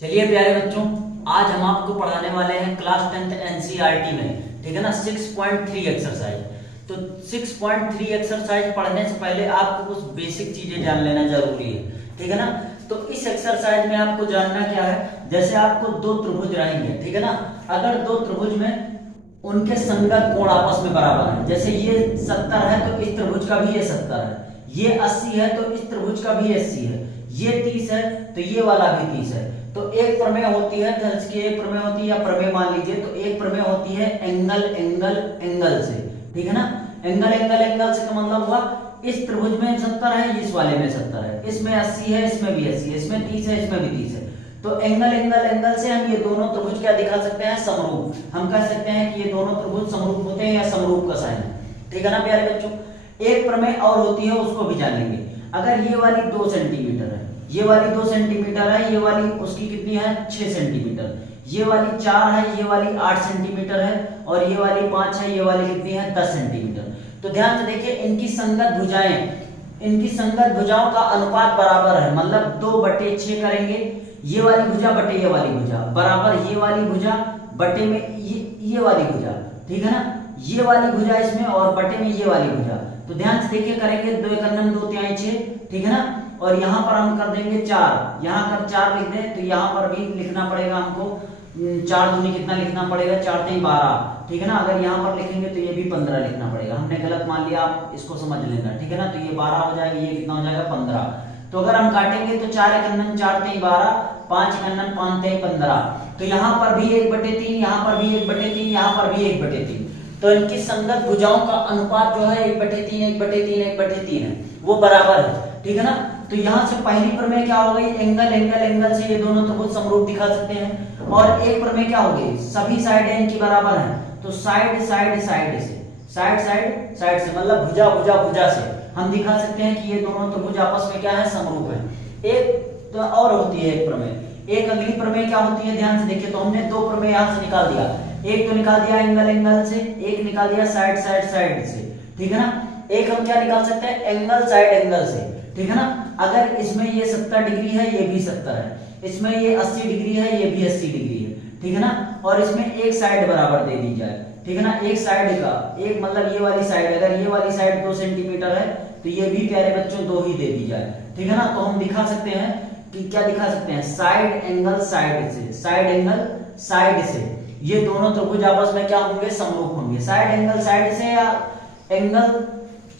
चलिए प्यारे बच्चों, आज हम आपको पढ़ाने वाले हैं क्लास 10th एनसीईआरटी में, ठीक है ना, 6.3 एक्सरसाइज। तो 6.3 एक्सरसाइज पढ़ने से पहले आपको कुछ बेसिक चीजें जान लेना जरूरी है, ठीक है ना। तो इस एक्सरसाइज में आपको जानना क्या है, जैसे आपको दो त्रिभुज रहेंगे, ठीक है ना। अगर दो त्रिभुज में उनके संगत कोण आपस में बराबर है, जैसे ये 70 है तो इस त्रिभुज का भी ये 70 है, ये 80 है तो इस त्रिभुज का भी 80 है, ये 30 है तो ये वाला भी 30 है। तो एक प्रमेय होती है, की एक प्रमेय होती है या प्रमेय मान लीजिए, तो एक प्रमेय होती है एंगल एंगल एंगल से, ठीक है ना। एंगल एंगल एंगल से का मतलब हुआ इस त्रिभुज में 70 है, इस वाले में 70 है, इसमें 80 है, इसमें भी 80 है, इसमें 30 है, इसमें भी 30 है। तो एंगल एंगल एंगल से हम ये दोनों त्रिभुज क्या दिखा सकते हैं, समरूप। हम कह सकते हैं कि ये दोनों त्रिभुज समरूप होते हैं या समरूप का साइन है, ठीक है ना प्यारे बच्चों। एक प्रमेय और होती है, उसको भी जानेंगे। अगर ये वाली 2 सेंटीमीटर है, ये वाली 2 सेंटीमीटर है, ये वाली उसकी कितनी है 6 सेंटीमीटर, ये वाली 4 है, ये वाली 8 सेंटीमीटर है, और ये वाली 5 है, ये वाली कितनी है 10 सेंटीमीटर। तो ध्यान से देखिए, इनकी संगत भुजाएं, इनकी संगत भुजाओं का अनुपात बराबर है, मतलब 2/6 करेंगे। ये वाली भुजा बटे ये वाली भुजा बराबर ये वाली भुजा बटे में ये वाली भुजा, ठीक है ना। ये वाली भुजा इसमें और बटे में ये वाली भुजा। तो ध्यान से देखिए, करेंगे 2 × 9 2 × 6, ठीक है ना। और यहाँ पर हम कर देंगे 4, यहाँ कर 4 लिख दें तो यहाँ पर भी लिखना पड़ेगा हमको 4 दूनी कितना लिखना पड़ेगा, 4 3 12, ठीक है ना। अगर यहाँ पर लिखेंगे तो ये भी 15 लिखना पड़ेगा, हमने गलत मान लिया, आप इसको समझ लेना, ठीक है ना। तो ये 12 हो जाएगा, ये कितना हो जाएगा 15। तो अगर हम काटेंगे तो 4 × 9 4 3 12, 5 × 9 5 3 15। तो यहाँ पर भी 1/3, यहाँ पर भी 1/3, यहाँ पर भी 1/3। तो इनकी संगत भुजाओं का अनुपात जो है 1/3 1/3 1/3 है, वो बराबर है, ठीक है ना। तो यहाँ से पहली प्रमेय क्या हो गई, एंगल एंगल एंगल से ये दोनों त्रिभुज समरूप दिखा सकते हैं। और एक प्रमेय क्या हो गई, सभी साइडें इनकी बराबर हैं, तो साइड साइड साइड से, साइड साइड साइड से मतलब भुजा भुजा भुजा से हम दिखा सकते हैं कि ये दोनों त्रिभुज आपस में क्या है, समरूप है। एक तो और होती है एक प्रमेय, एक अगली प्रमेय क्या होती है, ध्यान से देखिए। तो हमने 2 प्रमेय यहाँ से निकाल दिया, एक तो निकाल दिया एंगल एंगल से, एक निकाल दिया साइड साइड साइड से, ठीक है ना। एक हम क्या निकाल सकते हैं, एंगल साइड एंगल से, ठीक है ना। अगर इसमें ये 70 डिग्री है, ये भी 70 है, इसमें ये 80 डिग्री है, ये भी 80 डिग्री है, ठीक है ना। और इसमें एक साइड बराबर दे दी जाए, ठीक है ना। एक साइड का एक मतलब ये वाली साइड, अगर ये वाली साइड 2 सेंटीमीटर है तो ये भी प्यारे बच्चों 2 ही दे दी जाए, ठीक है ना। तो हम दिखा सकते हैं कि क्या दिखा सकते हैं, साइड एंगल साइड से, साइड एंगल साइड से ये दोनों त्रिभुज आपस में क्या होंगे, समरूप होंगे। साइड एंगल साइड से या एंगल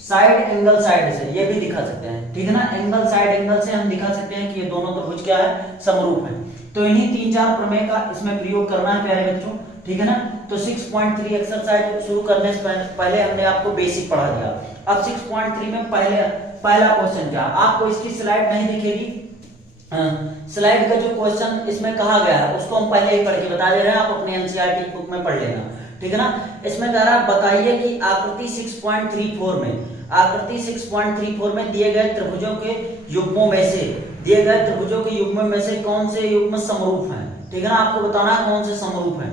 साइड एंगल साइड से ये भी दिखा सकते हैं, ठीक है ना। एंगल साइड एंगल से हम दिखा सकते हैं कि ये दोनों त्रिभुज क्या है, समरूप है। तो इन्हीं 3-4 प्रमेय का इसमें प्रयोग करना है प्यारे बच्चों, ठीक है ना। तो 6.3 एक्सरसाइज शुरू करने से पहले हमने आपको बेसिक पढ़ा दिया। अब 6.3 में पहला क्वेश्चन क्या, आपको इसकी स्लाइड नहीं दिखेगी, स्लाइड का जो क्वेश्चन इसमें कहा गया है उसको हम पहले ही पढ़ के बता दे रहे हैं, आप अपने एनसीईआरटी बुक में पढ़ लेना, ठीक है ना। इसमें कह रहा है बताइए कि आकृति 6.34 में, आकृति 6.34 में दिए गए त्रिभुजों के युग्मों में से, दिए गए त्रिभुजों के युग्म में से कौन से युग्म समरूप हैं, ठीक है ना। आपको बताना है कौन से समरूप हैं,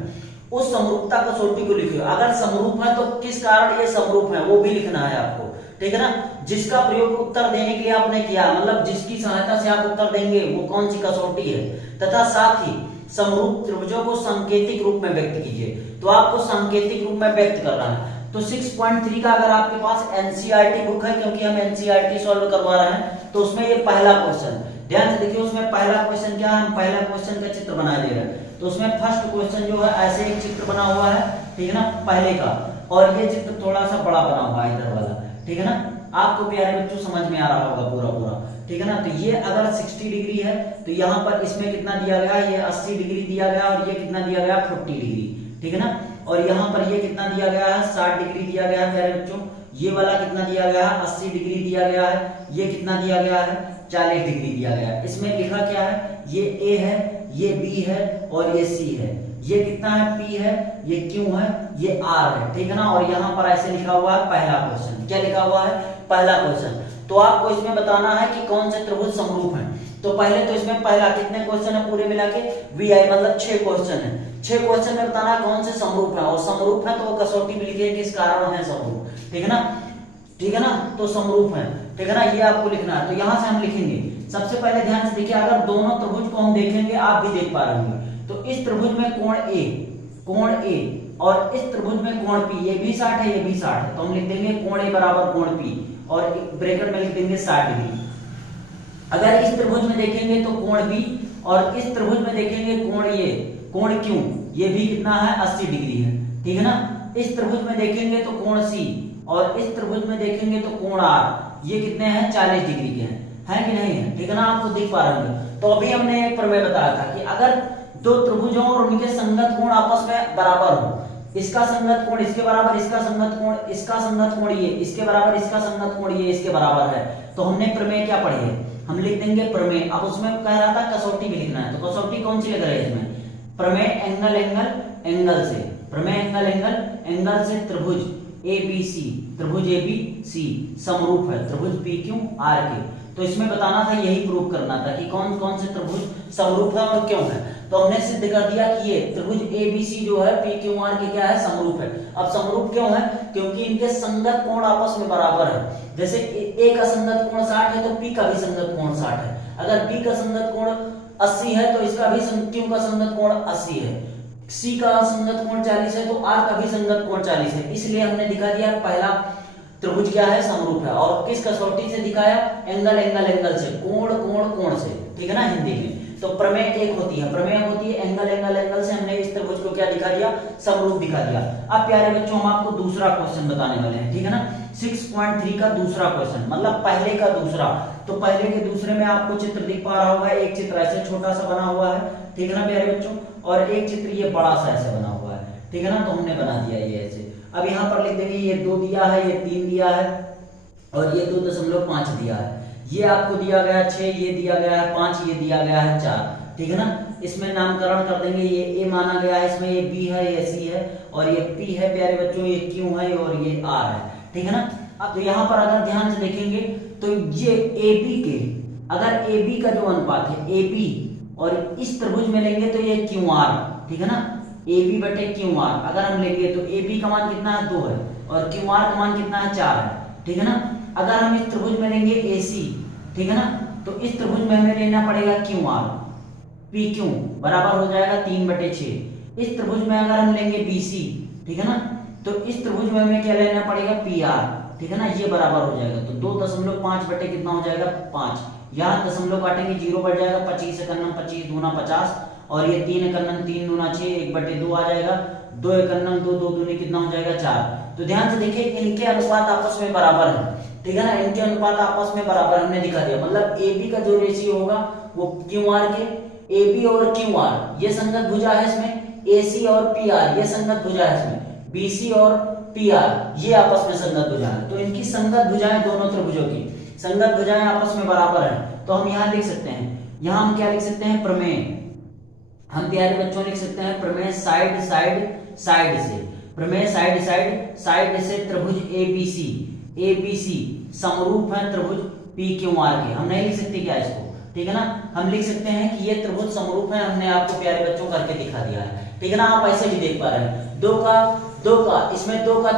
उस समरूपता कसौटी को लिखिए। अगर समरूप है तो किस कारण ये समरूप है वो भी लिखना है आपको, ठीक है ना। जिसका प्रयोग उत्तर देने के लिए आपने किया, मतलब जिसकी सहायता से आप उत्तर देंगे वो कौन सी कसौटी है, तथा साथ ही समरूप त्रिभुजों को सांकेतिक रूप में व्यक्त कीजिए। तो आपको सांकेतिक रूप में व्यक्त करना है। तो 6.3 का अगर आपके पास एनसीईआरटी बुक है, क्योंकि हम एनसीईआरटी सॉल्व करवा रहे हैं, तो उसमें ये पहला क्वेश्चन ध्यान से देखिए। उसमें पहला क्वेश्चन क्या है, हम पहला क्वेश्चन का चित्र बना दे रहे हैं। तो उसमें फर्स्ट क्वेश्चन जो है ऐसे एक चित्र बना हुआ है, ठीक है ना, पहले का, और ये चित्र थोड़ा सा बड़ा बना हुआ है इधर वाला, ठीक है ना। आपको प्यारे बच्चों समझ में आ रहा होगा पूरा पूरा, ठीक है ना। तो ये अगर 60 डिग्री है तो यहाँ पर इसमें कितना दिया गया है, ये 80 डिग्री दिया गया, और ये कितना दिया गया 40 डिग्री, ठीक है ना। और यहाँ पर ये कितना दिया गया है 60 डिग्री दिया गया है प्यारे बच्चों। ये वाला कितना दिया गया है 80 डिग्री दिया गया है, ये कितना दिया गया है 40 डिग्री दिया गया है। इसमें लिखा क्या है, ये ए है, ये बी है, और ये सी है। ये कितना है, पी है, ये क्यू है, ये आर है, ठीक है ना। और यहाँ पर ऐसे लिखा हुआ है पहला क्वेश्चन, क्या लिखा हुआ है, पहला क्वेश्चन। तो आपको इसमें बताना है कि कौन से त्रिभुज समरूप हैं। तो पहले तो इसमें पहला कितने क्वेश्चन है पूरे मिला के, VI मतलब 6 क्वेश्चन है। 6 क्वेश्चन में बताना है कौन से समरूप है, और समरूप है तो वो कसौटी भी लिखिए किस कारण है समरूप, ठीक है ना, ठीक है ना। तो समरूप है, ठीक है ना, ये आपको लिखना है। तो यहाँ से हम लिखेंगे, सबसे पहले ध्यान से देखिए, अगर दोनों त्रिभुज को हम देखेंगे, आप भी देख पा रहे होंगे, तो इस त्रिभुज में कोण ए और इस त्रिभुज में कोण P, ये भी 60 है, ये भी 60 है, तो हम लिख देंगे कोण A बराबर कोण P और ब्रैकेट में लिख देंगे 60 डिग्री। अगर इस त्रिभुज में देखेंगे तो कोण B और इस त्रिभुज में देखेंगे कोण Q, ये भी कितना है 80 डिग्री है, ठीक है ना। इस त्रिभुज में देखेंगे तो कोण C और इस त्रिभुज में देखेंगे तो कोण R, ये कितने हैं 40 डिग्री के हैं कि नहीं है, ठीक है ना, आपको दिख पा रहे होंगे। तो अभी हमने एक प्रमेय बताया था कि अगर दो त्रिभुज हो और उनके संगत कोण आपस में बराबर हो, इसका संगत कोण इसके बराबर, इसका संगत कोण इसका संगत कोण ये इसके बराबर, इसका संगत कोण ये इसके बराबर है, तो हमने प्रमेय क्या पढ़ी है, हम लिख देंगे प्रमेय। अब उसमें कह रहा था कसौटी भी लिखना है, तो कसौटी कौन सी लग रही है इसमें, प्रमेय एंगल से, प्रमेय एंगल से त्रिभुज ABC, त्रिभुज ABC समरूप है त्रिभुज PQR के। तो इसमें बताना था, यही प्रूव करना था कि कौन कौन से त्रिभुज समरूप है और क्यों है। तो हमने सिद्ध कर दिया कि ये त्रिभुज ABC जो है PQR के क्या है, समरूप है। अब समरूप क्यों है, क्योंकि इनके संगत कोण आपस में बराबर है। जैसे A का संगत कोण 60 है तो P का भी संगत कोण 60 है। अगर B का संगत कोण 80 है तो इसका भी Q का संगत कोण 80 है। C का संगत कोण 40 है तो R का भी संगत कोण 40 है। इसलिए हमने दिखा दिया पहला त्रिभुज क्या है, समरूप है। और किस कसौटी से दिखाया, एंगल से, कोण से, ठीक है ना हिंदी में। तो प्रमेय एक होती है, प्रमेय होती है एंगल से। हमने इस त्रिभुज को क्या दिखा दिया, समरूप दिखा दिया। अब प्यारे बच्चों हम आपको दूसरा क्वेश्चन बताने वाले हैं, ठीक है ना। 6.3 का दूसरा क्वेश्चन, मतलब पहले का दूसरा। तो पहले के दूसरे में आपको चित्र दिख पा रहा होगा, एक चित्र ऐसे छोटा सा बना हुआ है, ठीक है ना प्यारे बच्चों, और एक चित्र ये बड़ा सा ऐसे बना हुआ है, ठीक है ना। तो हमने बना दिया ये ऐसे। अब यहाँ पर लिख देंगे ये 2 दिया है, ये 3 दिया है और ये 2.5 दिया है। ये आपको दिया गया 6, ये दिया गया है 5, ये दिया गया है 4, ठीक है ना। इसमें नामकरण कर देंगे, ये A माना गया है, इसमें ये B है, ये C है और ये P है प्यारे बच्चों, ये Q है और ये R है, ठीक है ना। अब तो यहाँ पर अगर ध्यान से देखेंगे तो ये AB के, अगर AB का जो अनुपात है AB और इस त्रिभुज में लेंगे तो ये QR, ठीक है ना, AB बटे QR अगर हम लेंगे तो AB का मान कितना है 2 है और QR का मान कितना है 4 है, ठीक है ना। अगर हम इस त्रिभुज में लेंगे AC, ठीक है ना, तो इस त्रिभुज में हमें लेना पड़ेगा QR, PQ बराबर हो जाएगा 3/6। इस त्रिभुज में अगर हम लेंगे BC, ठीक है ना, तो इस त्रिभुज में हमें क्या लेना पड़ेगा PR, ठीक है ना, ये बराबर हो जाएगा। तो 2.5 बटे कितना हो जाएगा 5, यहाँ दशमलव काटेंगे 0 बढ़ जाएगा, 25 एकन्नम 25 दूना 50 और ये 3 एकन्नम 3 दूना 6, 1/2 आ जाएगा, 2 एकन्नम 2, 2 दूनी कितना हो जाएगा 4। तो ध्यान से देखिए इनके अनुपात आपस में बराबर है, ठीक है ना, इनके अनुपात आपस में बराबर हमने दिखा दिया। मतलब AB का जो रेशियो होगा वो QR के, AB और QR ये संगत भुजा है इसमें, AC और PR ये संगत भुजा है इसमें, BC और PR ये आपस में संगत भुजा है। तो इनकी संगत भुजाएं, दोनों त्रिभुजों की संगत भुजाएं आपस में बराबर है। तो हम यहाँ लिख सकते हैं, यहाँ हम क्या लिख सकते हैं, प्रमेय, हम प्यारे बच्चों लिख सकते हैं प्रमेय साइड से, प्रमेय साइड से त्रिभुज ABC समरूप है त्रिभुज PQR के। हम नहीं लिख सकते क्या इसको, ठीक है ना, हम लिख सकते हैं कि ये त्रिभुज समरूप है। हमने आपको प्यारे बच्चों करके दिखा दिया है, ठीक है ना। आप ऐसे भी देख पा रहे हैं, 2 का इसमें 2 का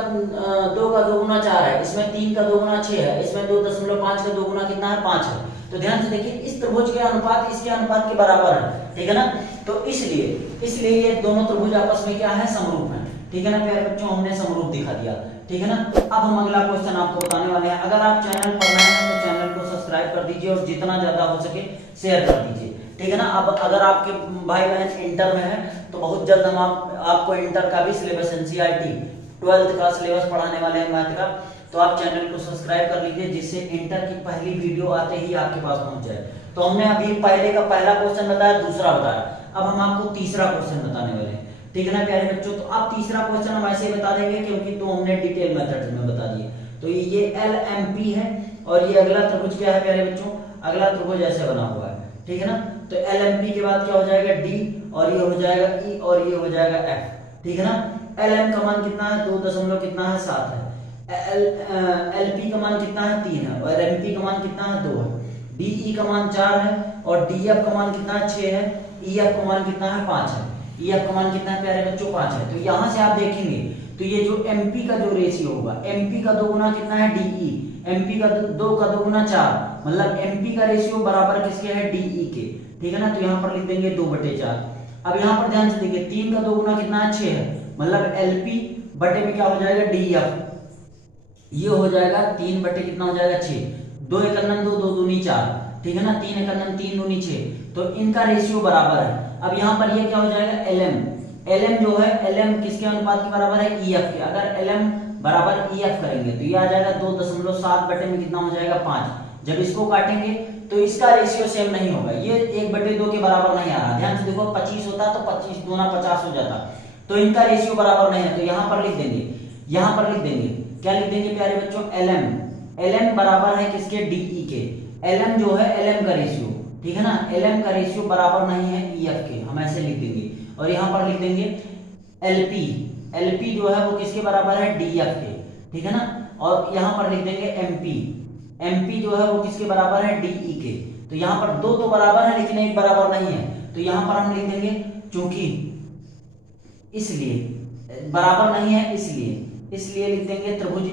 2 गुना 4 है, इसमें 3 का 2 गुना 6 है, इसमें 2.5 का 2 गुना कितना है 5 है। तो ध्यान से देखिए इस त्रिभुज के अनुपात इसके अनुपात के बराबर है, ठीक है ना। तो इसलिए ये दोनों त्रिभुज आपस में क्या है, समरूप है, ठीक है ना प्यारे बच्चों, हमने समरूप दिखा दिया, ठीक है ना। अब हम अगला क्वेश्चन आपको बताने वाले हैं। अगर आप चैनल पर नए हैं तो चैनल को सब्सक्राइब कर दीजिए और जितना ज्यादा हो सके शेयर कर दीजिए, ठीक है ना। अब अगर आपके भाई बहन इंटर में है तो बहुत जल्द हम आपको इंटर का भी सिलेबस NCERT 12th का सिलेबस पढ़ाने वाले हैं मैथ का। तो आप चैनल को सब्सक्राइब कर लीजिए जिससे इंटर की पहली वीडियो आते ही आपके पास पहुंच जाए। तो हमने अभी पहले का पहला क्वेश्चन बताया, दूसरा बताया, अब हम आपको तीसरा क्वेश्चन बताने वाले हैं, ठीक है ना प्यारे बच्चों। तो आप तीसरा क्वेश्चन हम ऐसे ही बता देंगे क्योंकि तो हमने डिटेल मेथड में बता दिए। तो ये LMP है और ये अगला त्रिभुज क्या है प्यारे बच्चों, अगला त्रिभुज ऐसे बना हुआ है, ठीक है ना। तो LMP के बाद क्या हो जाएगा D और ये हो जाएगा E और ये हो जाएगा F, ठीक है ना। LM का मान कितना है 2.7 है, LP का मान कितना है 3 है और MP का मान कितना है 2 है, DE का मान 4 है और DF का मान कितना है 6 है, EF का मान कितना है 5 है, EF का मान कितना है प्यारे बच्चों 5 है। तो यहाँ से आप देखेंगे तो ये जो MP का जो रेशियो होगा, MP का 2 गुना कितना है DE, MP का 2 का 2 गुना 4, मतलब MP का रेशियो बराबर किसके है, DE के, ठीक है ना। तो यहाँ पर लिख देंगे 2/4। अब यहाँ पर ध्यान से देखिए 3 का 2 गुना कितना है, 6 है, मतलब LP बटे में क्या हो जाएगा, DF, ये हो जाएगा 3 बटे कितना हो जाएगा, 6, 2 1 2 2 दूनी 4, ठीक है ना, 3 1 3 दूनी 6, तो इनका रेशियो बराबर है। अब यहाँ पर ये क्या हो जाएगा, LM जो है, LM किसके अनुपात के बराबर है, EF के। अगर LM बराबर EF करेंगे तो ये आ जाएगा 2.7 बटे में कितना हो जाएगा, 5। जब इसको काटेंगे तो इसका रेशियो सेम नहीं होगा, ये 1/2 के बराबर नहीं आ रहा। ध्यान से देखो 25 होता तो 25 दूना 50 हो जाता, तो इनका रेशियो बराबर नहीं है। तो यहाँ पर लिख देंगे, यहाँ पर लिख देंगे, क्या लिख देंगे प्यारे बच्चों, LM बराबर है किसके, DE के। LM जो है, LM का रेशियो, ठीक है ना, LM का रेशियो बराबर नहीं है EF के, हम ऐसे लिख देंगे। और यहाँ पर लिख देंगे LP जो है वो किसके बराबर है, DF के, ठीक है ना। और यहाँ पर लिख देंगे MP जो है वो किसके बराबर है, DE के। तो यहाँ पर दो तो बराबर है लेकिन एक बराबर नहीं है, तो यहाँ पर हम लिख देंगे चूंकि, इसलिए बराबर नहीं है, इसलिए लिख देंगे त्रिभुज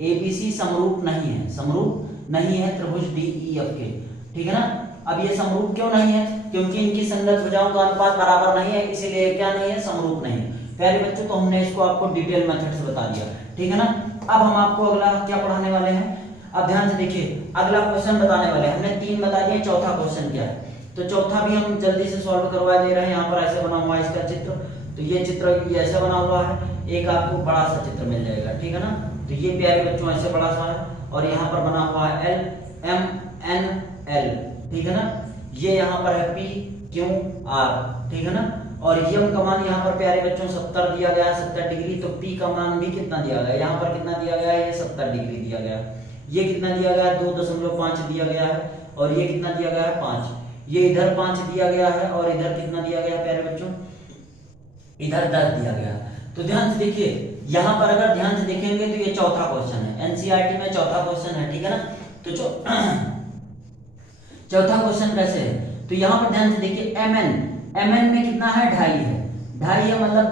ABC समरूप नहीं है त्रिभुज DEF के, ठीक है ना। अब ये समरूप क्यों नहीं है, क्योंकि इनकी संगत भुजाओं का अनुपात बराबर नहीं है, इसीलिए क्या नहीं है, समरूप नहीं है। प्यारे बच्चों, तो हमने इसको आपको डिटेल मेथड से बता दिया, ठीक है ना। अब हम आपको अगला क्या पढ़ाने वाले हैं, अब ध्यान से देखिए, अगला क्वेश्चन बताने वाले हैं। हमने 3 बता दिए, चौथा क्वेश्चन क्या है, तो चौथा भी हम जल्दी से सॉल्व करवा दे रहे हैं। यहाँ पर ऐसे बना हुआ है इसका चित्र, तो ये चित्र ये ऐसा बना हुआ है, एक आपको बड़ा सा चित्र मिल जाएगा, ठीक है ना। तो ये प्यारे बच्चों ऐसे बड़ा सा है, और यहाँ पर बना हुआ है LMNL, ठीक है ना। ये यहाँ पर है PQR, ठीक है ना। और यम का मान यहाँ पर प्यारे बच्चों 70 दिया गया है, 70 डिग्री। तो P का मान भी कितना दिया गया है, यहाँ पर कितना दिया गया है, ये 70 डिग्री दिया गया है। ये कितना दिया गया है, 2.5 दिया गया है, और ये कितना दिया गया है, 5। ये इधर 5 दिया गया है, और इधर कितना दिया गया है प्यारे बच्चों, इधर 10 दिया गया है। तो ध्यान से देखिए, यहाँ पर अगर ध्यान से देखेंगे तो ये चौथा क्वेश्चन है, NCERT में चौथा क्वेश्चन है, ठीक है ना। तो चौथा क्वेश्चन कैसे है, तो यहाँ पर ध्यान से देखिए, MN में कितना है, 2.5 है, मतलब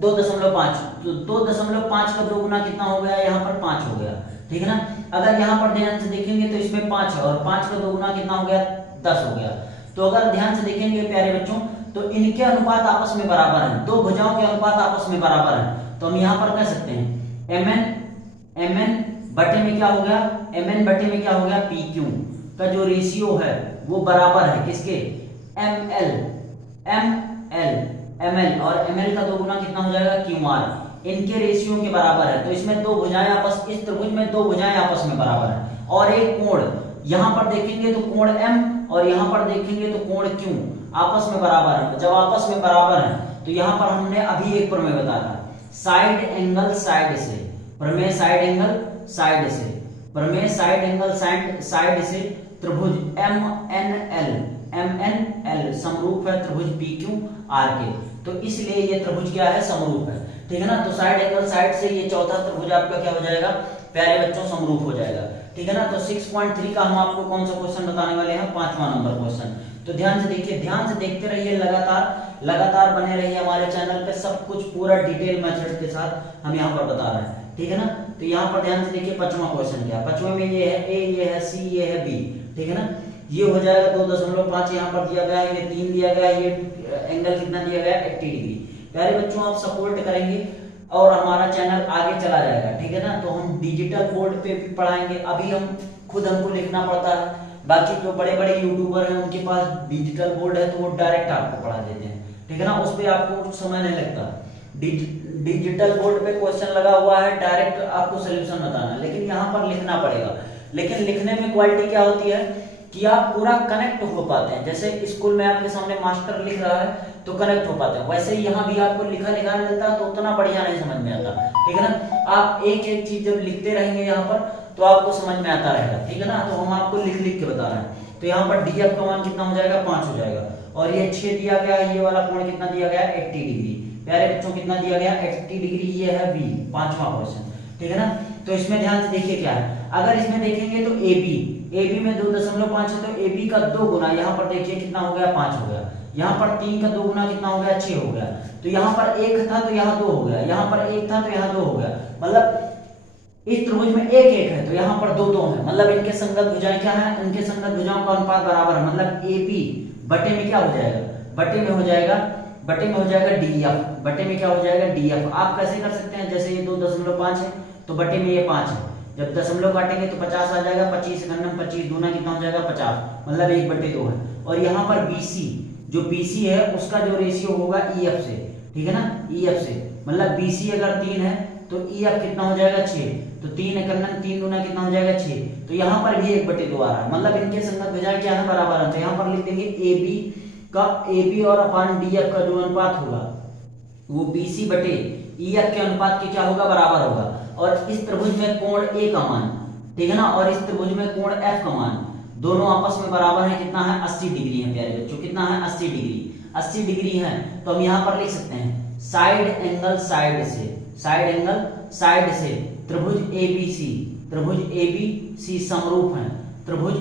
2.5, तो 2.5 का 2 गुना कितना हो गया, यहाँ पर 5 हो गया, ठीक है ना। अगर यहाँ पर ध्यान से देखेंगे तो इसमें 5 है, और 5 का 2 गुना कितना हो गया, 10 हो गया। तो अगर ध्यान से देखेंगे प्यारे बच्चों, तो इनके अनुपात आपस में बराबर हैं, दो भुजाओं के अनुपात आपस में बराबर हैं। तो हम यहाँ पर कह सकते हैं MN बटे में क्या हो गया, MN बटे में क्या हो गया, PQ का जो रेशियो है वो बराबर है किसके, ML, और ML का 2 गुना कितना हो जाएगा, QR, इनके रेशियो के बराबर है। तो इसमें दो भुजाएं आपस, इस त्रिभुज में दो भुजाएं आपस में बराबर हैं, और एक कोण, यहाँ पर देखेंगे तो कोण M, और यहाँ पर देखेंगे तो कोण Q आपस में बराबर है। जब आपस में बराबर है तो यहाँ पर हमने अभी एक प्रमेय बताया, साइड एंगल साइड से, प्रमेय साइड एंगल साइड से, प्रमेय साइड एंगल साइड से त्रिभुज MNL समरूप है त्रिभुज PQR के। तो इसलिए ये त्रिभुज क्या है, समरूप है, ठीक है ना। तो साइड एंगल साइड से ये चौथा त्रिभुज आपका क्या हो जाएगा प्यारे बच्चों, समरूप हो जाएगा, ठीक है ना। तो 6.3 का हम आपको कौन सा क्वेश्चन बताने वाले हैं, 5वां नंबर क्वेश्चन। तो ध्यान से देखिए, ध्यान से देखते रहिए, लगातार बने रहिए हमारे चैनल पे, सब कुछ पूरा डिटेल मेथड के साथ हम यहाँ पर बता रहे हैं, ठीक है ना। तो यहाँ पर ध्यान से देखिए 5वां क्वेश्चन क्या है, 5वें में ये है A, ये है C, ये है B, ठीक है ना। ये हो जाएगा 2.5 यहाँ पर दिया गया है, ये 3 दिया गया है, ये एंगल कितना दिया गया है, 80 डिग्री। प्यारे बच्चों, आप सपोर्ट करेंगे और हमारा चैनल आगे चला जाएगा, ठीक है ना। तो हम डिजिटल बोर्ड पे भी पढ़ाएंगे, अभी हम खुद हमको लिखना पड़ता है, बाकी जो बड़े बड़े यूट्यूबर हैं उनके पास डिजिटल बोर्ड है तो वो डायरेक्ट आपको पढ़ा देते हैं, ठीक है ना, उस पर आपको कुछ समय नहीं लगता। डिजिटल बोर्ड पे क्वेश्चन लगा हुआ है, डायरेक्ट आपको सोल्यूशन बताना, लेकिन यहाँ पर लिखना पड़ेगा। लेकिन लिखने में क्वालिटी क्या होती है कि आप पूरा कनेक्ट हो पाते हैं, जैसे स्कूल में आपके सामने मास्टर लिख रहा है तो कनेक्ट हो पाते हैं, वैसे ही यहाँ भी आपको लिखा मिलता है तो उतना बढ़िया नहीं समझ में आता, ठीक है ना। आप एक एक चीज जब लिखते रहेंगे यहाँ पर तो आपको समझ में आता रहेगा, ठीक है ना। तो हम आपको लिख के बता रहे हैं। तो यहाँ पर DF का मान कितना हो जाएगा, 5 हो जाएगा, और ये 6 दिया गया है, ये वाला कोण कितना दिया गया है, 80 डिग्री। प्यारे बच्चों, कितना दिया गया, 80 डिग्री, ये है B, 5वां क्वेश्चन, ठीक है ना। तो इसमें ध्यान से देखिए क्या है, अगर इसमें देखेंगे तो AB में 2.5 है, तो AB का 2 गुना, यहाँ पर देखिए कितना हो गया, 5 हो गया। यहाँ पर 3 का 2 गुना कितना हो गया, 6 हो गया। तो यहाँ पर 1 था तो यहाँ 2 हो गया, यहाँ पर 1 था तो यहाँ 2 हो गया, मतलब इस त्रिभुज में एक एक है, तो यहाँ पर दो दो है, मतलब इनके संगत भुजाएं क्या है, इनके संगत भुजाओं का अनुपात बराबर है, मतलब एबी बटे में क्या हो जाएगा, बटे में हो जाएगा डीएफ, बटे में क्या हो जाएगा डीएफ। आप कैसे कर सकते हैं, जैसे ये 2.5 है तो बटे में ये 5 है, जब दशमलव काटेंगे तो 50 आ जाएगा, 25 घन 25 दूना कितना हो जाएगा 50, मतलब 1/2 है। और यहाँ पर बीसी, जो बीसी है उसका जो रेशियो होगा ईएफ से, ठीक है ना, ईएफ से, मतलब बीसी अगर 3 है तो ईएफ कितना हो जाएगा 6, तो 3 एकम 3 दूना कितना हो जाएगा 6, तो यहाँ पर भी 1/2 आ रहा है, मतलब इनके संगत भुजाएं क्या है बराबर है। तो यहाँ पर लिख देंगे AB का, AB और अपान डीएफ का जो अनुपात होगा वो BC बटे ईएफ के अनुपात के क्या होगा बराबर होगा। और इस त्रिभुज में कोण ए का मान, ठीक है ना, और इस त्रिभुज में कोण एफ का मान दोनों आपस में बराबर है, कितना है 80 डिग्री है प्यारे बच्चों, कितना है 80 डिग्री, 80 डिग्री है। तो हम यहाँ पर लिख सकते हैं साइड एंगल साइड से, साइड एंगल साइड से त्रिभुज एबीसी, त्रिभुज एबीसी समरूप है त्रिभुज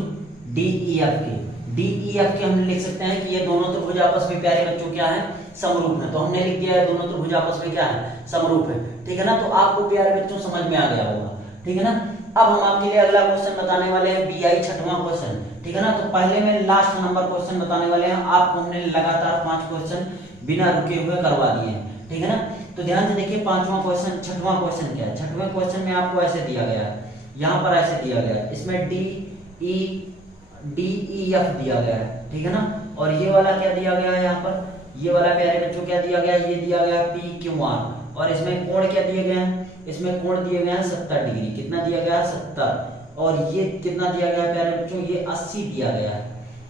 डीईएफ के, डीईएफ के हम लिख सकते हैं कि ये दोनों त्रिभुज आपस में प्यारे बच्चों क्या है समरूप है। तो हमने लिख दिया है दोनों त्रिभुज आपस में क्या है समरूप है, ठीक है ना। तो आपको प्यारे बच्चों समझ में आ गया होगा, ठीक है ना। अब हम आपके लिए अगला क्वेश्चन बताने वाले हैं बीआई 6वां क्वेश्चन, ठीक है ना। तो पहले में लास्ट नंबर क्वेश्चन बताने वाले हैं, आपको हमने लगातार 5 क्वेश्चन बिना रुके हुए करवा दिए हैं, ठीक है ना। तो ध्यान से देखिए 5वां क्वेश्चन, 6वां क्वेश्चन क्या है। 6वें क्वेश्चन में आपको ऐसे दिया गया है, यहाँ पर ऐसे दिया गया है, इसमें डी ई एफ दिया गया है, ठीक है ना। और ये वाला क्या दिया गया है, यहाँ पर ये वाला प्यारे बच्चों क्या दिया गया है, ये दिया गया है पी क्यू आर, और इसमें कोण क्या दिए गए हैं, इसमें कोण दिए गए हैं 70 डिग्री, कितना दिया गया है 70, और ये कितना दिया गया है प्यारे बच्चों, ये 80 दिया गया है।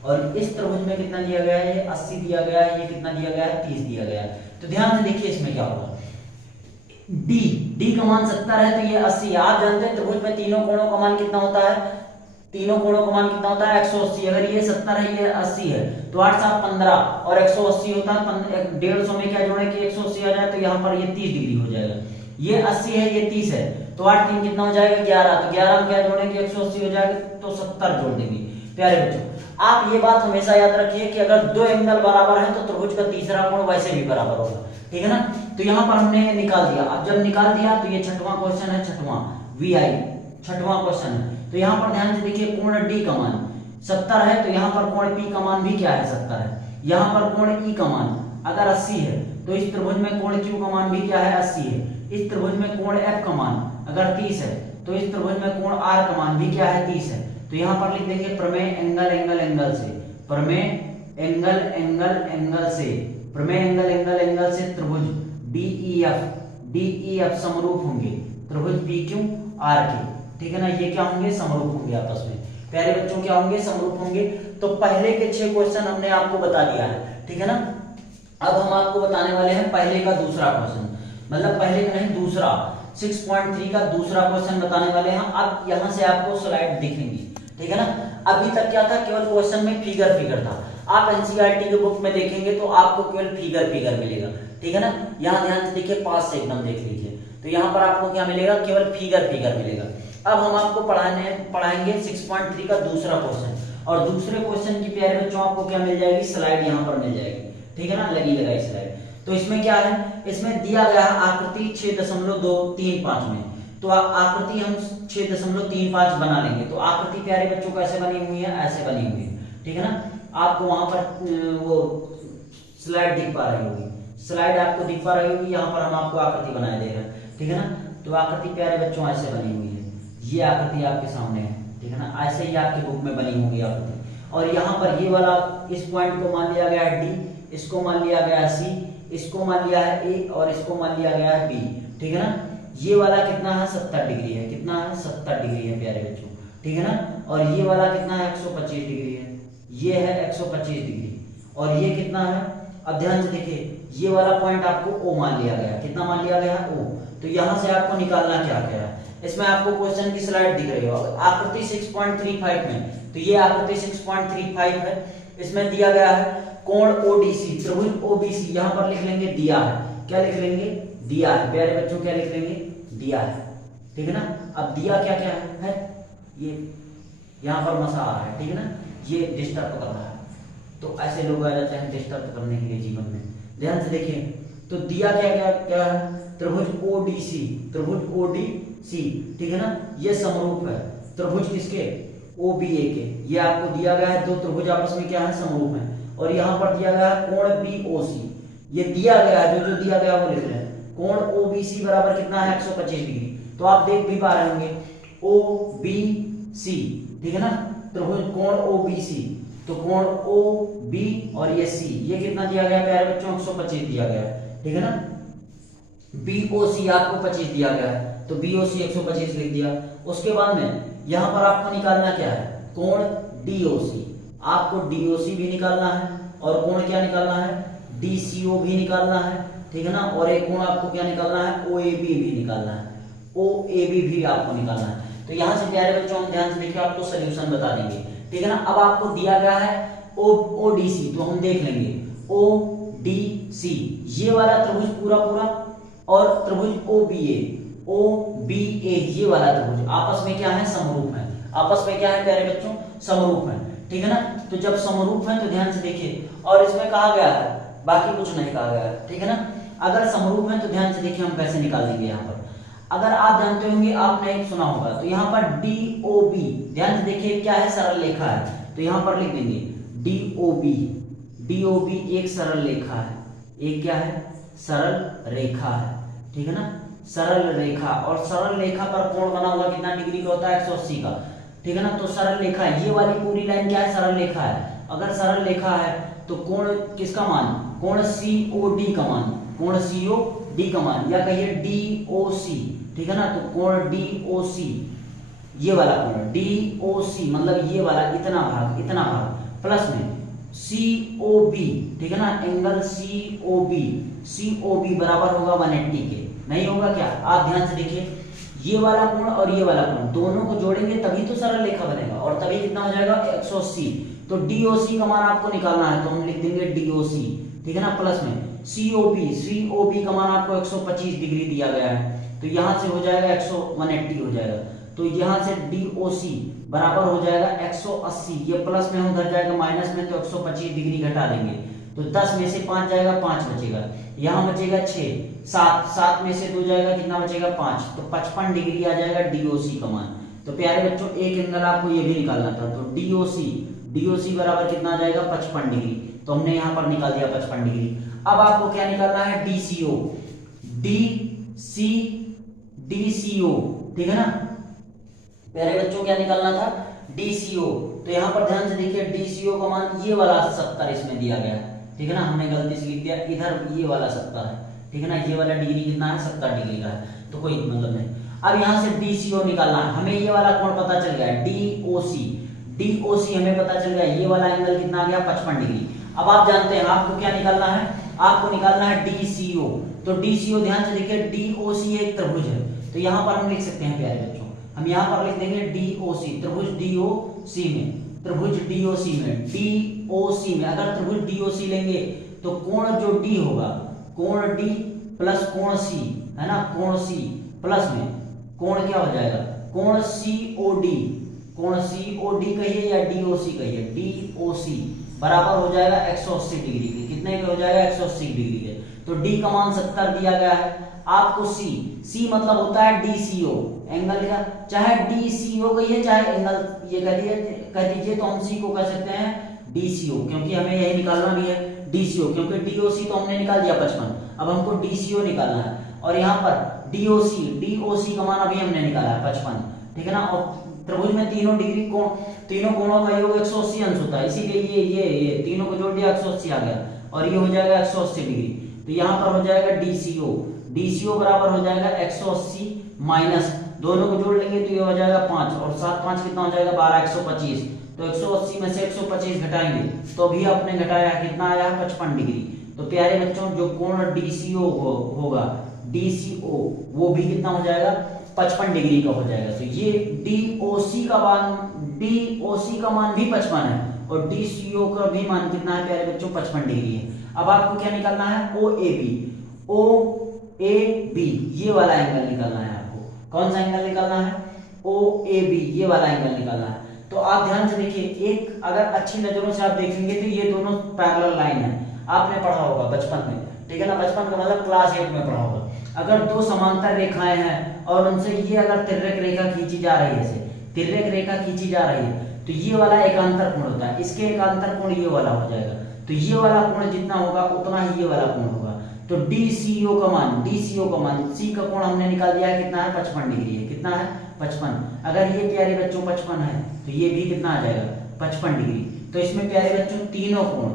और इस त्रिभुज में कितना दिया गया है, ये 80 दिया गया है, ये कितना दिया गया है 30 दिया गया है। तो ध्यान से देखिए इसमें क्या होगा, डी का मान 70 है तो ये 80 है। आप जानते हैं त्रिभुज में तीनों कोणों का मान कितना होता है, तीनों कोणों का मान कितना होता है 180। अगर ये 70 है ये 80 है तो 8 7 15 और 180 होता है 150 में क्या जोड़े कि 180 आ जाए, तो यहाँ पर ये 30 डिग्री हो जाएगा। ये 80 है ये 30 है तो 8 3 कितना हो जाएगा 11, तो 11 में क्या जोड़ेंगे 180 हो जाएगा तो 70 जोड़ देंगे। प्यारे बच्चों आप ये बात हमेशा याद रखिए कि अगर दो एंगल बराबर है तो त्रिभुज का तीसरा कोण वैसे भी बराबर होगा, ठीक है ना। तो यहाँ पर हमने निकाल दिया, अब जब निकाल दिया तो ये 6वां क्वेश्चन है, 6वां VI 6वां क्वेश्चन है। तो यहाँ पर ध्यान से देखिए कोण डी का मान 70 है तो यहाँ पर कोण पी का मान भी क्या है 70 है। यहाँ पर कोण ई का मान अगर 80 है तो इस त्रिभुज में कोण क्यू का मान भी क्या है 80 है। इस त्रिभुज में कोण एफ का मान अगर 30 है तो इस त्रिभुज में कोण आर का मान भी क्या है 30 है। तो यहाँ पर लिख देंगे प्रमेय एंगल एंगल एंगल से, प्रमेय एंगल एंगल एंगल से, प्रमेय एंगल एंगल एंगल से त्रिभुज डीईएफ समरूप होंगे त्रिभुज PQR के, ठीक है ना। ये क्या होंगे समरूप होंगे आपस में, प्यारे बच्चों क्या होंगे समरूप होंगे। तो पहले के 6 क्वेश्चन हमने आपको बता दिया है, ठीक है ना। अब हम आपको बताने वाले हैं पहले का दूसरा क्वेश्चन, मतलब पहले का नहीं दूसरा 6.3 का दूसरा क्वेश्चन बताने वाले हैं। अब यहाँ से आपको स्लाइड दिखेंगी, ठीक है ना। अभी तक क्या था केवल क्वेश्चन में फिगर था, आप एनसीईआरटी के बुक में देखेंगे तो आपको केवल फिगर मिलेगा, ठीक है ना। यहाँ ध्यान से देखिए पास से एकदम देख लीजिए, तो यहाँ पर आपको क्या मिलेगा केवल फिगर मिलेगा। अब हम आपको पढ़ाएंगे 6.3 का दूसरा क्वेश्चन, और दूसरे क्वेश्चन की प्यारे बच्चों आपको क्या मिल जाएगी स्लाइड यहाँ पर मिल जाएगी, ठीक है ना, लगी लगाई स्लाइड। तो इसमें क्या है, इसमें दिया गया है आकृति 6.235 में, तो आकृति हम 6.35 बना लेंगे। तो आकृति प्यारे बच्चों कैसे बनी हुई है, ऐसे बनी हुई है, ठीक है ना। आपको वहां पर वो स्लाइड दिख पा रही होगी, स्लाइड आपको दिख पा रही होगी, यहाँ पर हम आपको आकृति बनाए दे रहे हैं, ठीक है ना। तो आकृति प्यारे बच्चों ऐसे बनी हुई है, ये आकृति आपके सामने है, ठीक है ना, ऐसे ही आपके बुक में बनी होगी आकृति। और यहाँ पर ये वाला इस पॉइंट को मान लिया गया है D, इसको मान लिया गया है C, इसको मान लिया है A और इसको मान लिया गया है B, ठीक है ना। ये वाला कितना है 70 डिग्री है, कितना है 70 डिग्री है प्यारे बच्चों, ठीक है ना। और ये वाला कितना है 125 डिग्री है, ये है 125 डिग्री, और ये कितना है, अब ध्यान से देखिए ये वाला पॉइंट आपको O मान लिया गया, कितना मान लिया गया है O। तो यहाँ से आपको निकालना क्या है, इसमें आपको क्वेश्चन की स्लाइड दिख रही होगी आकृति 6.35 में, तो ये आकृति 6.35 है, इसमें दिया गया है कोण ODC त्रिभुज OBC, यहाँ पर लिख लेंगे दिया है, क्या लिख लेंगे दिया है प्यारे बच्चों, क्या लिख लेंगे दिया है, ठीक है ना। अब दिया क्या क्या है ये यहाँ पर मसा आ रहा है, ठीक है ना, ये डिस्टर्ब कर रहा है, तो ऐसे लोग आ जाते हैं डिस्टर्ब करने के लिए जीवन में। ध्यान से देखिए, तो दिया क्या क्या क्या है, त्रिभुज ओडीसी, त्रिभुज ओडीसी, ठीक है ना, ये समरूप है त्रिभुज किसके, ओबीए के। ये आपको दिया गया है, दो त्रिभुज आपस में क्या है, समरूप है। और यहाँ पर दिया गया है कोण बीओसी, ये दिया गया है, जो जो दिया गया वो लिख रहे हैं। कोण ओबीसी बराबर कितना है, 125 डिग्री। तो आप देख भी पा रहे होंगे ओबीसी, ठीक है ना, त्रिभुज कोण ओबीसी, तो कोण ओ बी और ये सी, ये कितना दिया गया प्यारे बच्चों, 125 दिया गया है, ठीक है ना। बीओसी आपको 25 दिया गया है, तो बीओसी 125 लिख दिया। उसके बाद में यहां पर आपको निकालना क्या है, कोण डीओसी, आपको डीओसी भी निकालना है और कोण क्या निकालना है, डीसीओ भी निकालना है, ठीक है ना। और एक कोण आपको क्या निकालना है, ओएबी भी निकालना है, ओएबी भी आपको निकालना है। तो यहां से प्यारे बच्चों हम ध्यान से देखिए, आपको सोल्यूशन बता देंगे, ठीक है ना। अब आपको दिया गया है ओडीसी, तो हम देख लेंगे ओडीसी, ये वाला त्रिभुज पूरा पूरा, और त्रिभुज ओबीए ये वाला त्रिभुज आपस में क्या है, समरूप है। आपस में क्या है प्यारे बच्चों, समरूप है, ठीक है ना। तो जब समरूप है तो ध्यान से देखिए, और इसमें कहा गया है, बाकी कुछ नहीं कहा गया है, ठीक है ना। अगर समरूप है तो ध्यान से देखिए हम कैसे निकालेंगे। यहाँ पर अगर आप जानते होंगे, आपने एक सुना होगा, तो यहाँ पर डीओबी, ध्यान से देखिए क्या है, सरल रेखा है, तो यहाँ पर लिख देंगे डीओबी, डीओबी एक सरल रेखा है, एक क्या है, सरल रेखा है, ठीक है ना, सरल रेखा। और सरल रेखा पर कोण बना हुआ कितना डिग्री का होता है, 180 का, ठीक है ना। तो सरल रेखा है, ये वाली पूरी लाइन क्या है, सरल रेखा है। अगर सरल रेखा है तो कोण किसका मान, कोण सीओडी का मान, कोण सीओडी का मान, या कहिए डीओसी, ठीक है ना। तो कोण डीओसी, ये वाला कोण डीओसी मतलब ये वाला, इतना भाग प्लस में सीओबी, ठीक है ना, एंगल सीओबी, सीओबी बराबर होगा 180 के, नहीं होगा क्या। आप ध्यान से देखिए, ये वाला कोण और ये वाला कोण दोनों को जोड़ेंगे तभी तो सरल रेखा बनेगा, और तभी कितना हो जाएगा, 180। तो डीओसी का मान आपको निकालना है, तो हम लिख देंगे डीओसी, ठीक है ना, प्लस में सीओबी का मान आपको 125 डिग्री दिया गया है, तो यहां से हो जाएगा 180 हो जाएगा। तो यहां से डीओसी बराबर हो जाएगा 180, ये प्लस में उधर जाएगा माइनस में, तो 125 डिग्री घटा देंगे, तो 10 में से 5 जाएगा, 5 बचेगा, यहाँ बचेगा 6, 7 में से 2 जाएगा, कितना बचेगा 5, तो 55 डिग्री आ जाएगा डीओसी का मान। तो प्यारे बच्चों एक एंगल आपको ये भी निकालना था, तो डीओसी बराबर कितना आ जाएगा, 55 डिग्री, तो हमने यहाँ पर निकाल दिया 55 डिग्री। अब आपको क्या निकालना है, डीसीओ, ठीक है ना प्यारे बच्चों, क्या निकालना था, डीसीओ। तो यहाँ पर ध्यान से देखिए, डीसीओ का मान ये वाला 70 इसमें दिया गया है, ठीक है ना, हमने गलती से लिख दिया, इधर ये वाला 70 है, ठीक है ना, ये वाला डिग्री कितना है, 70 डिग्री का है, तो कोई मतलब नहीं। अब यहाँ से डीसीओ निकालना है, हमें ये वाला कोण पता चल गया है, डीओसी हमें पता चल गया, ये वाला एंगल कितना आ गया, 55 डिग्री। अब आप जानते हैं आपको क्या निकालना है, आपको निकालना है डीसीओ। तो डीसीओ ध्यान से देखिए, डीओसी एक त्रिभुज है, तो यहाँ पर हम लिख सकते हैं प्यारे बच्चों, हम यहाँ पर लिख देंगे डीओसी, त्रिभुज डीओसी में, अगर त्रिभुज डीओसी लेंगे तो कोण जो डी होगा, कोण डी प्लस कोण सी, है ना, कोण सी प्लस में कोण क्या हो जाएगा, कोण सीओडी कहिए या डीओसी कहिए, डीओसी बराबर हो जाएगा 180 डिग्री के, कितने के हो जाएगा, 180 डिग्री के। तो डी का मान 70 दिया गया है, आपको सी मतलब होता है डीसीओ, एंगल का, चाहे डीसीओ कहिए चाहे एंगल ये कह दीजिए, तो हम सी को कह सकते हैं डीसीओ, क्योंकि हमें यही निकालना भी है डीसीओ, क्योंकि डीओसी तो हमने निकाल दिया 55, अब हमको डीसीओ निकालना है। और यहाँ पर डीओसी का मान अभी हमने निकाला है 55, ठीक है ना। और त्रिभुज में तीनों कोणों का योग 180 अंश होता है, इसीलिए ये तीनों को जोड़ दिया 180 आ गया, और ये हो जाएगा 180 डिग्री। तो यहाँ पर हो जाएगा डीसीओ बराबर हो जाएगा 180 माइनस, दोनों को जोड़ लेंगे तो ये हो जाएगा 5, और 7 5 कितना हो जाएगा 12, 125। तो 180 में से 125 घटाएंगे तो भी आपने घटाया कितना आया, 55 डिग्री। तो प्यारे बच्चों जो कोण डीसीओ होगा, डीसीओ वो भी कितना हो जाएगा, 55 डिग्री का हो जाएगा। तो ये डीओसी का मान भी 55 है, और डीसीओ का भी मान कितना है प्यारे बच्चों, 55 डिग्री है। अब आपको क्या निकालना है, ओएबी ये वाला एंगल निकालना है आपको। कौन सा एंगल निकालना है, ओएबी ये वाला एंगल निकालना है। तो आप ध्यान से देखिए, एक अगर अच्छी नजरों से आप देखेंगे तो ये दोनों पैरेलल लाइन है। आपने पढ़ा होगा बचपन में, ठीक है ना, बचपन का मतलब क्लास 8 में पढ़ा होगा। अगर दो समांतर रेखाएं हैं और उनसे ये अगर तिर्यक रेखा खींची जा रही है, तिर्यक रेखा खींची जा रही है, तो ये वाला एकांतर कोण होता है, इसके एकांतर कोण ये वाला हो जाएगा, तो ये वाला कोण जितना होगा उतना ही ये वाला कोण होगा। तो DCO का मान, DCO का मान, C का कोण हमने निकाल दिया है, कितना है 55 डिग्री है, कितना है 55। अगर ये प्यारे बच्चों 55 है तो ये भी कितना आ जाएगा 55 डिग्री। तो इसमें प्यारे बच्चों तीनों कोण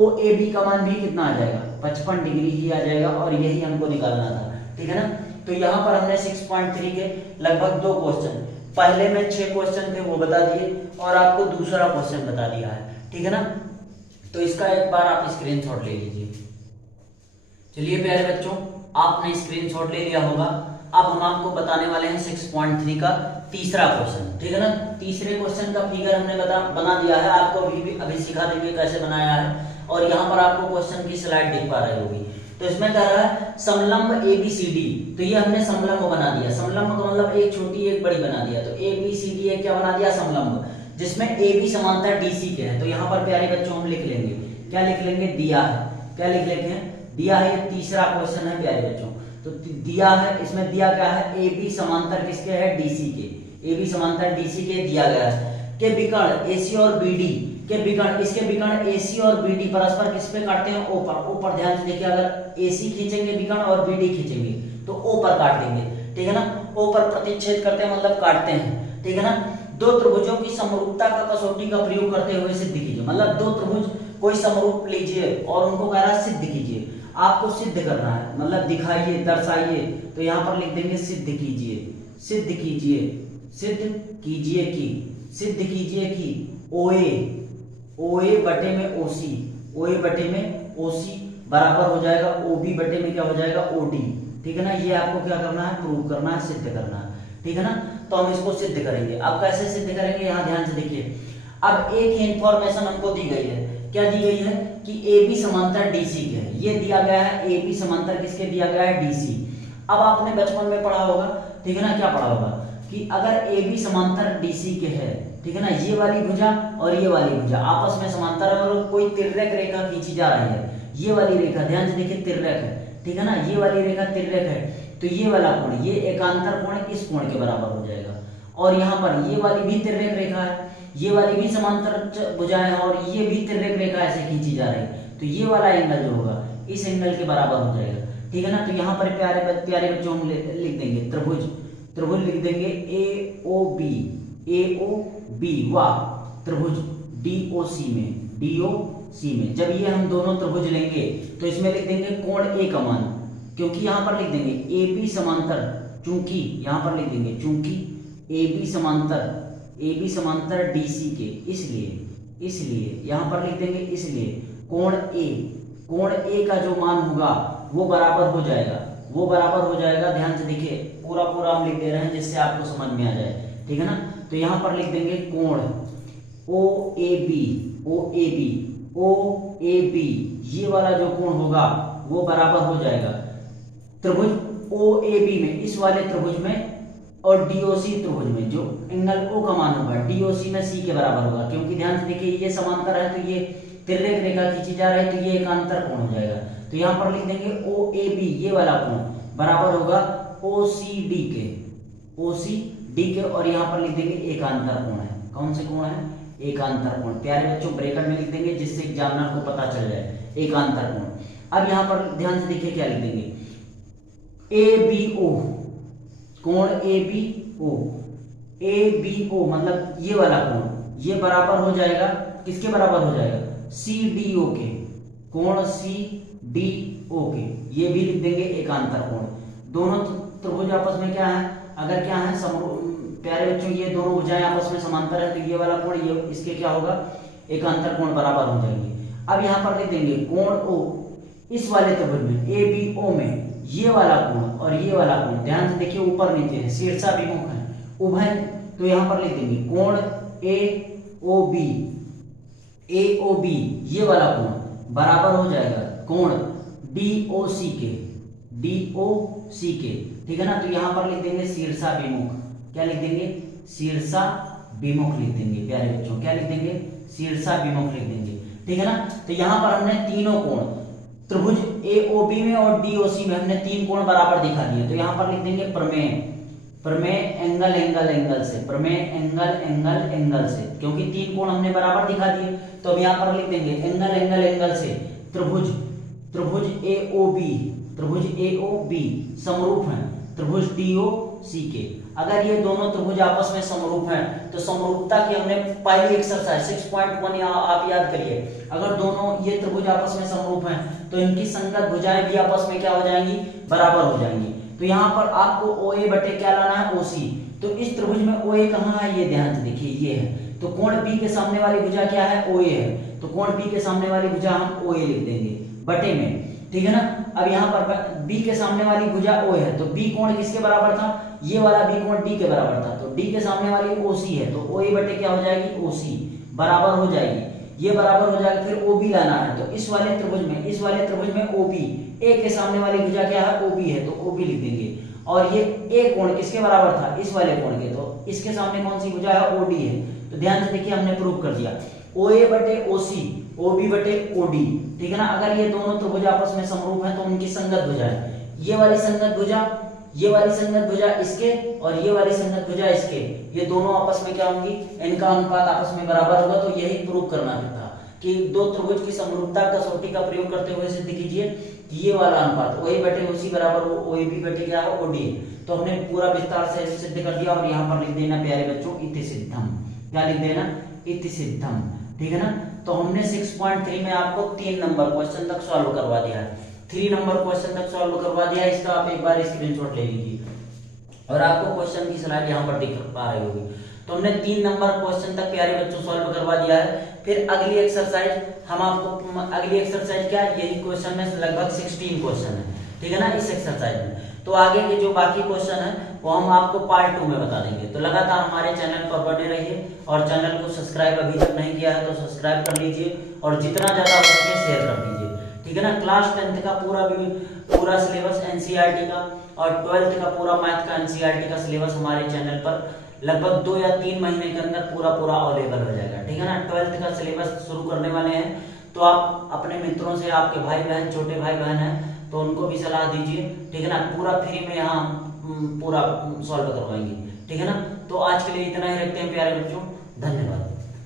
OAB का मान भी कितना आ जाएगा 55 डिग्री ही आ जाएगा, और यही हमको निकालना था, ठीक है ना। तो यहाँ पर हमने 6.3 के लगभग 2 क्वेश्चन, पहले में 6 क्वेश्चन थे वो बता दिए और आपको दूसरा क्वेश्चन बता दिया है, ठीक है ना। तो इसका एक बार आप स्क्रीनशॉट ले लीजिए। चलिए प्यारे बच्चों, आपने स्क्रीनशॉट ले लिया होगा। अब हम आपको बताने वाले हैं 6.3 का तीसरा क्वेश्चन, ठीक है ना। तीसरे क्वेश्चन का फिगर हमने बना दिया है, आपको अभी सिखा देंगे कैसे बनाया है, और यहाँ पर आपको क्वेश्चन की स्लाइड दिख पा रही होगी। तो इसमें कह रहा है समलंब ABCD, तो ये हमने समलंब बना दिया, समलंब का मतलब एक छोटी एक बड़ी बना दिया, तो ABCD एक क्या बना दिया समलंब, जिसमें AB समांतर DC के हैं। तो यहाँ पर प्यारे बच्चों हम लिख लेंगे, क्या लिख लेंगे, दिया है, क्या लिख लेंगे, दिया है। ये तीसरा क्वेश्चन है प्यारे बच्चों, तो दिया है, इसमें दिया क्या है, AB समांतर किसके है, DC के, AB समांतर DC के दिया गया है के विकर्ण AC और BD के विकर्ण, इसके विकर्ण AC और BD परस्पर किस पे काटते हैं, O पर। O पर ध्यान से देखिए, अगर AC खींचेंगे विकर्ण और BD खींचेंगे तो O पर काट लेंगे, ठीक है ना। O पर प्रतिच्छेद करते हैं मतलब काटते हैं, ठीक है ना। दो त्रिभुजों की समरूपता का कसौटी का प्रयोग करते हुए सिद्ध कीजिए, मतलब दो त्रिभुज कोई समरूप लीजिए और उनको कह रहा है सिद्ध कीजिए, आपको सिद्ध करना है, मतलब दिखाइए, दर्शाइए। तो यहाँ पर लिख देंगे सिद्ध कीजिए, सिद्ध कीजिए, सिद्ध कीजिए की, सिद्ध कीजिए कि OA बटे में OC, OA बटे में OC बराबर हो जाएगा OB बटे में क्या हो जाएगा OD, ठीक है ना। ये आपको क्या करना है, प्रूव करना है, सिद्ध करना है, ठीक है ना। तो हम इसको सिद्ध करेंगे। अब कैसे सिद्ध करेंगे, यहाँ ध्यान से देखिए। अब एक ही इंफॉर्मेशन हमको दी गई है, क्या दी गई है कि AB समांतर DC के है, ये दिया गया है AB समांतर किसके दिया गया है, DC। अब आपने बचपन में पढ़ा होगा, ठीक है ना, क्या पढ़ा होगा कि अगर AB समांतर DC के है, ठीक है ना, ये वाली भुजा और ये वाली भुजा आपस में समांतर है और कोई तिर्यक रेखा खींची जा रही है, ये वाली रेखा ध्यान से देखिए तिर्यक है, ठीक है ना, ये वाली रेखा तिर्यक है, तो ये वाला कोण, ये एकांतर कोण इस कोण के बराबर हो जाएगा। और यहाँ पर ये वाली भी तिर्यक रेखा है, ये वाली भी समांतर भुजाएं हैं और ये भी तिर्यक रेखा ऐसे खींची जा रही है, तो ये वाला एंगल जो होगा इस एंगल के बराबर हो जाएगा, ठीक है ना। तो यहाँ पर प्यारे बच्चों हम लिख देंगे त्रिभुज, त्रिभुज लिख देंगे AOB, AOB वाह, त्रिभुज DOC में, DOC में। जब ये हम दोनों त्रिभुज लेंगे तो इसमें लिख देंगे कोण A का मान, क्योंकि यहाँ पर लिख देंगे AB समांतर, चूंकि यहाँ पर लिख देंगे चूंकि AB समांतर DC के, इसलिए यहाँ पर लिख देंगे, इसलिए कोण A का जो मान होगा वो बराबर हो जाएगा, वो बराबर हो जाएगा। ध्यान से देखिए, पूरा हम लिख दे रहे हैं जिससे आपको समझ में आ जाए, ठीक है ना। तो यहाँ पर लिख देंगे कोण OAB, ये वाला जो कोण होगा वो बराबर हो जाएगा त्रिभुज OAB में, इस वाले त्रिभुज में, और DOC त्रिभुज में जो एंगल O का मान होगा DOC में C के बराबर होगा, क्योंकि ध्यान से देखिए ये समांतर है तो ये तिर्यक रेखा खींची जा रही है, तो ये एकांतर कोण हो जाएगा। तो यहाँ पर लिख देंगे OAB, ये वाला कोण बराबर होगा OCD के, और यहाँ पर लिख देंगे एकांतर कोण है। कौन से कोण है, एकांतर कोण। प्यारे बच्चों ब्रैकेट में लिख देंगे जिससे एग्जामिनर को पता चल जाए, एकांतर कोण। अब यहाँ पर ध्यान से देखिए क्या लिख देंगे, ABO, कोण ABO मतलब ये वाला कोण, ये बराबर हो जाएगा, किसके बराबर हो जाएगा, CDO के, कोण CDO के, ये भी लिख देंगे एकांतर कोण। दोनों त्रिभुज आपस में क्या है, अगर क्या है प्यारे बच्चों, ये दोनों भुजाएं आपस में समांतर है, तो ये वाला कोण ये इसके क्या होगा, एकांतर कोण बराबर हो जाएंगे। अब यहाँ पर लिख देंगे कोण O, इस वाले त्रिभुज में ABO में ये वाला कोण और ये वाला कोण, ध्यान से देखिए ऊपर नीचे है, शीर्षाभिमुख है, उभय। तो यहाँ पर लिख देंगे कोण AOB, ये वाला कोण बराबर हो जाएगा कोण DOC के, ठीक है ना। तो यहाँ पर लिख देंगे शीर्षाभिमुख, क्या लिख देंगे, शीर्षाभिमुख लिख देंगे। प्यारे बच्चों क्या लिख देंगे, शीर्षाभिमुख लिख देंगे, ठीक है ना। तो यहाँ पर हमने तीनों कोण त्रिभुज AOB में और DOC में हमने 3 कोण बराबर दिखा दिए। तो यहाँ पर लिख देंगे प्रमेय, प्रमेय एंगल एंगल एंगल से, प्रमेय एंगल एंगल एंगल से, क्योंकि 3 कोण हमने बराबर दिखा दिए। तो अब यहाँ पर लिख देंगे एंगल एंगल एंगल से त्रिभुज, त्रिभुज AOB, त्रिभुज AOB समरूप है त्रिभुज DOC के। अगर ये दोनों त्रिभुज आपस में समरूप हैं तो समरूपता की हमने पहली एक्सरसाइज 6.1 यहाँ आप याद करिए। अगर दोनों ये त्रिभुज आपस में समरूप हैं तो इनकी संगत भुजाएं भी आपस में क्या हो जाएंगी, बराबर हो जाएंगी। तो यहाँ पर आपको OA बटे क्या लाना है, OC। तो इस त्रिभुज में OA कहाँ है, ये ध्यान से देखिए, ये है। तो कोण B के सामने वाली भुजा क्या है, OA है। तो कोण B के सामने वाली भुजा हम OA लिख देंगे बटे में, ठीक है ना। अब यहाँ पर B के सामने वाली भुजा O है, तो B कोण किसके बराबर था, ये वाला B कोण D के बराबर था। तो D के सामने वाली OC है, तो OA बटे क्या हो जाएगी, OC बराबर हो जाएगी, ये बराबर हो जाएगा। फिर OB लाना है, तो इस वाले त्रिभुज में, इस वाले त्रिभुज में OB, A के सामने वाली भुजा क्या है, OB है, तो OB लिख देंगे। और ये A कोण किसके बराबर था, इस वाले कोण के, तो इसके सामने कौन सी भुजा है, OD है। तो ध्यान से देखिए हमने प्रूव कर दिया, OA बटे OC, OB बटे OD, ठीक है ना। अगर ये दोनों त्रिभुज आपस में समरूप हैं तो उनकी संगत भुजा है, ये वाली संगत भुजा, ये वाली संगत भुजा इसके और ये वाली संगत भुजा इसके, ये दोनों आपस में क्या होंगी, इनका अनुपात आपस में बराबर होगा। तो यही प्रूव करना था कि दो त्रिभुज की समरूपता कसौटी का प्रयोग करते हुए सिद्ध कीजिए कि ये वाला अनुपात OA बटे OC बराबर OAB बटे क्या है, OD। तो हमने पूरा विस्तार से सिद्ध कर दिया। और यहाँ पर लिख देना प्यारे बच्चों इति सिद्धम, क्या लिख देना, इति सिद्धम, ठीक है ना। तो हमने 6.3 में आपको 3 नंबर क्वेश्चन तक सॉल्व करवा दिया है, 3 नंबर क्वेश्चन तक सॉल्व करवा दिया है। इसका आप एक बार स्क्रीनशॉट ले लीजिए और आपको क्वेश्चन की स्लाइड यहाँ पर दिख पा रही होगी। तो हमने 3 नंबर क्वेश्चन तक प्यारे बच्चों सॉल्व करवा दिया है। फिर अगली एक्सरसाइज हम आपको, अगली एक्सरसाइज क्या है, यही क्वेश्चन में लगभग 16 क्वेश्चन है, ठीक है ना, इस एक्सरसाइज में। तो आगे के जो बाकी क्वेश्चन है वो हम आपको पार्ट 2 में बता देंगे। तो लगातार हमारे चैनल पर बने रहिए और चैनल को सब्सक्राइब अभी तक नहीं किया है तो सब्सक्राइब कर लीजिए और जितना ज्यादा हो सके शेयर कर दीजिए, ठीक है ना। क्लास 10th का पूरा सिलेबस एनसीईआरटी का और 12th का पूरा मैथ का एनसीईआरटी का सिलेबस हमारे चैनल पर लगभग 2 या 3 महीने के अंदर पूरा अवेलेबल हो जाएगा, ठीक है ना। 12th का सिलेबस शुरू करने वाले हैं, तो आप अपने मित्रों से, आपके भाई बहन, छोटे भाई बहन हैं तो उनको भी सलाह दीजिए, ठीक है ना। पूरा फ्री में यहाँ पूरा सॉल्व करवाएंगे, ठीक है ना। तो आज के लिए इतना ही रखते हैं प्यारे बच्चों, धन्यवाद।